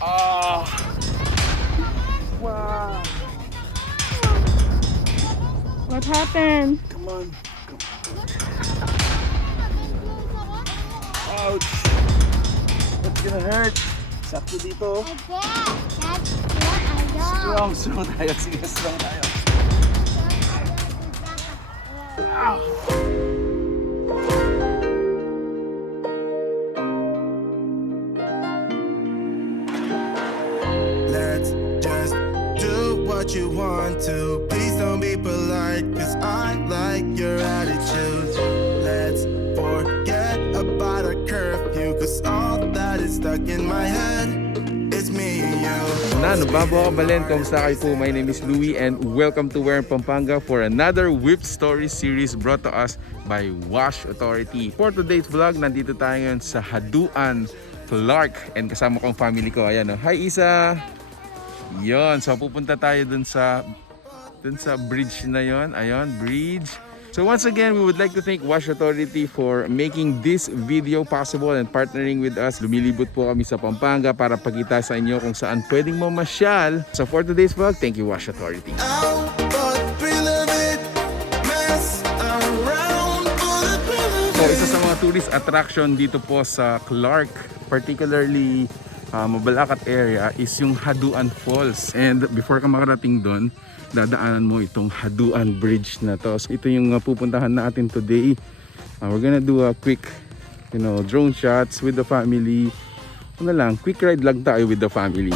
Ah. Wow. What happened? Come on. Ouch. That's gonna hurt. Sakto dito. Strong tayo. Sige, strong tayo. Ow. Let's just do what you want to. Please don't be polite, cause I like your attitude. Let's forget about a curfew, cause all that is stuck in my head is me and you. Nano, bago ako balin, kamusta kayo po? My name is Louie and welcome to Pampanga for another Whip Story series brought to us by Wash Autority. For today's vlog, nandito tayo ngayon sa Haduan, Clark, and kasama kong family ko. Ayan, oh. Hi Isa! Yon, so pupunta tayo dun sa bridge na yon. Ayan, bridge. So once again, we would like to thank Wash Authority for making this video possible and partnering with us. Lumilibot po kami sa Pampanga para pakita sa inyo kung saan pwedeng mamasyal. So for today's vlog, thank you Wash Authority. So isa sa mga tourist attraction dito po sa Clark, particularly Mabalacat area, is yung Haduan Falls. And before ka makarating doon, dadaanan mo itong Haduan Bridge na to. So ito yung pupuntahan natin today. We're gonna do a quick, drone shots with the family. Ano lang, quick ride lang tayo with the family.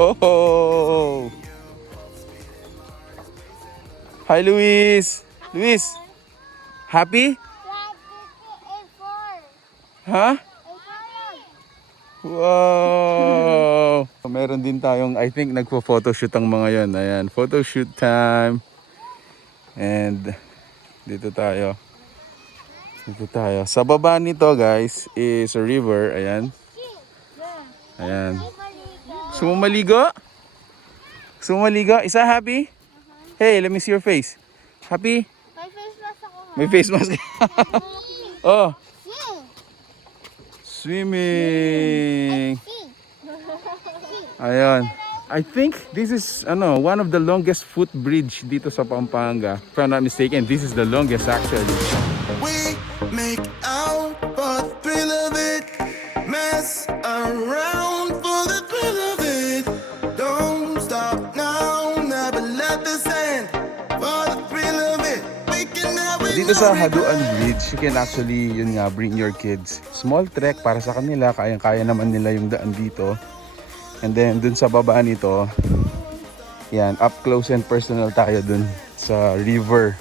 Oh! Hi, Luis! Luis! Happy? Huh? Wow! Meron din tayong, I think, nagpo-photoshoot ang mga yon. Ayan, photoshoot time. And dito tayo. Sa baba nito, guys, is a river. Ayan. Ayan. Sumaligo? Isa happy? Hey, let me see your face. Happy? May face mask ako. May face mask. Oh. Swimming. Ayan. I think this is one of the longest footbridge dito sa Pampanga. If I'm not mistaken, this is the longest actually. We make out for the thrill of it. Mess around for the thrill of it. Don't stop now, never let this end. For the thrill of it, we can never. Dito sa Haduan Bridge, you can actually, bring your kids. Small trek para sa kanila, kayang-kaya naman nila yung daan dito. And then, dun sa babaan nito, yan, up close and personal tayo dun sa river.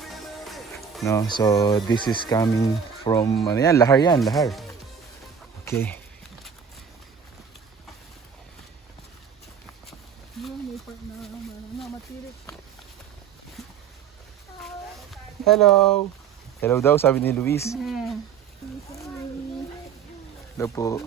No? So, this is coming from, lahar yan, lahar. Okay. Hello! Hello daw, sabi ni Luis. Hello po.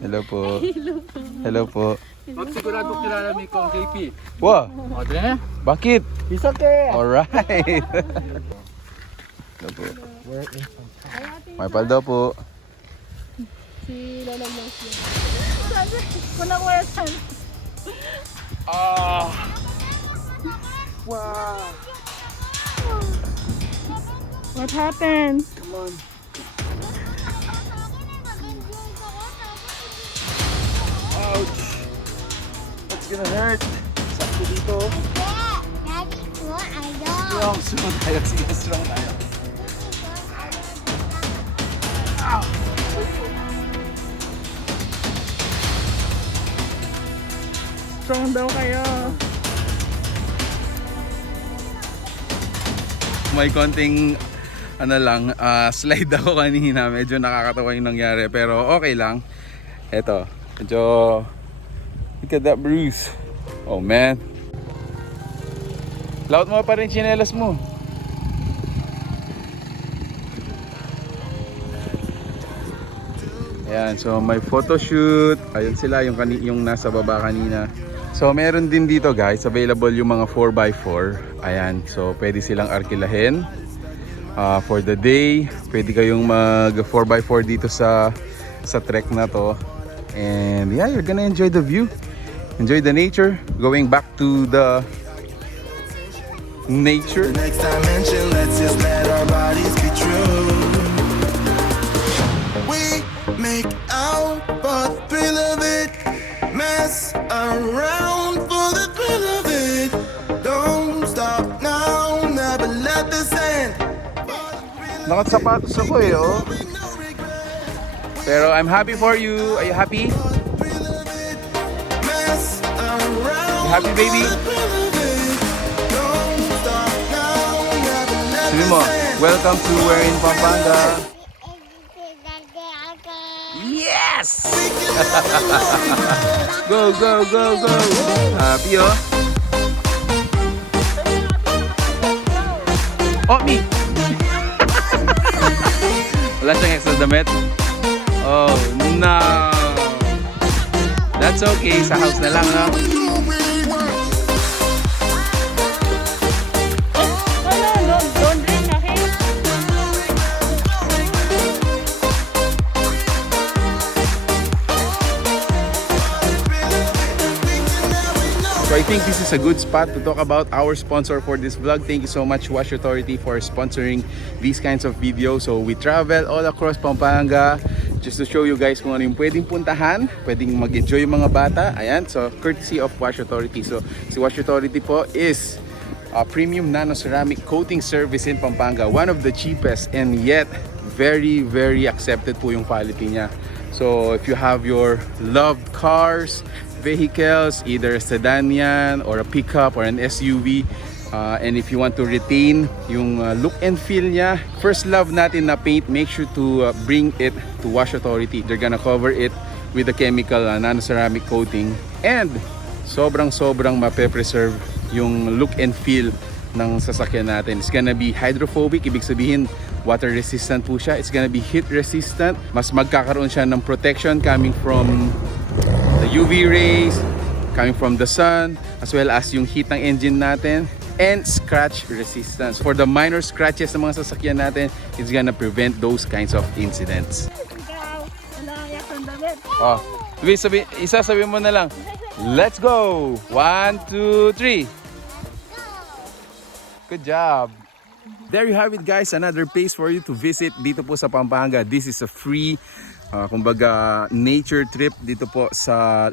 Hello po. Hello po. Sigurado kilala mo yung KP. Wow! O, dali na. Bakit? It's okay. Alright. Hello po. May paldo po. Si Lola Leslie. Kunang wesan. Ah. Wow. What happened? Come on. Ouch. That's gonna hurt. Sakto dito. Strong tayo. Sige, strong tayo. Ow. strong daw kayo. May konting slide ako kanina. Medyo nakakatawa yung nangyari pero okay lang. Eto, medyo look at that bruise. Oh man. Laot mo pa rin tsinelas mo. Ayan, so may photoshoot. Ayun sila yung nasa baba kanina. So meron din dito guys, available yung mga 4x4. Ayan, so pwede silang arkilahin for the day. Pwede kayong mag 4x4 dito sa trek na to. And yeah, you're gonna enjoy the view. Enjoy the nature. Going back to the nature. Next dimension, let's just let our bodies be true. We make out for the thrill of it. Mess around for the thrill of it. Don't stop now, never let this end. Nakasapatos ako eh, oh. Pero I'm happy for you. Are you happy? You happy, baby? Sabi mo, welcome to We're in Pampanga. Yes! Go, go, go, go! Happy, oh. Oh, me! Wala siyang extra damit? Oh, no! That's okay, sa house na lang, no? Don't drink, okay? So I think this is a good spot to talk about our sponsor for this vlog. Thank you so much, Wash Autority, for sponsoring these kinds of videos. So we travel all across Pampanga just to show you guys kung ano yung pwedeng puntahan, pwedeng mag-enjoy yung mga bata. Ayan, so courtesy of Wash Autority. So si Wash Authority po is a Premium Nano Ceramic Coating service in Pampanga. One of the cheapest and yet very, very accepted po yung quality niya. So if you have your loved cars, vehicles, either a sedan yan, or a pickup or an SUV, and if you want to retain yung look and feel niya, first love natin na paint, make sure to bring it to Wash Authority. They're gonna cover it with the chemical nano ceramic coating, and sobrang mape-preserve yung look and feel ng sasakyan natin. It's gonna be hydrophobic, ibig sabihin water resistant po siya. It's gonna be heat resistant, mas magkakaroon siya ng protection coming from the UV rays, coming from the sun, as well as yung heat ng engine natin, and scratch resistance. For the minor scratches ng mga sasakyan natin, it's gonna prevent those kinds of incidents. Oh, sabi mo na lang. Let's go! 1, 2, 3. Good job! There you have it guys, another place for you to visit dito po sa Pampanga. This is a free kumbaga nature trip dito po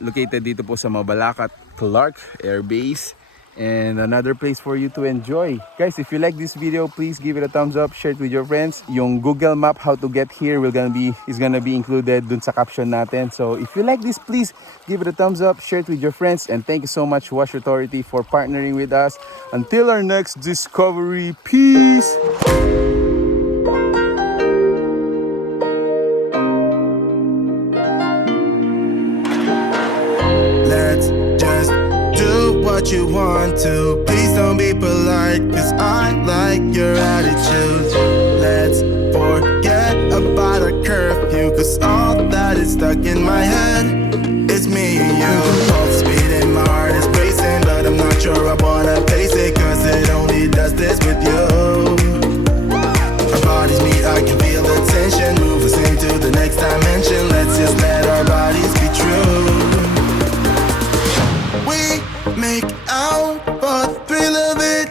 located dito po sa Mabalacat, Clark Air Base, and another place for you to enjoy. Guys, if you like this video, please give it a thumbs up, share it with your friends. Yung Google map how to get here is gonna be included dun sa caption natin. So if you like this, please give it a thumbs up, share it with your friends, and thank you so much Wash Authority for partnering with us. Until our next discovery, peace! Let's just do what you want to. Please don't be polite, cause I like your attitude. Let's forget about a curfew, cause all that is stuck in my head is me and you. Pulse speeding, my heart is racing, but I'm not sure I wanna pace it, cause it only does this with you. Our bodies meet, I can feel the tension, move us into the next dimension. Let's just let our bodies be true. We make out for the thrill of it,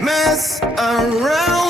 mess around.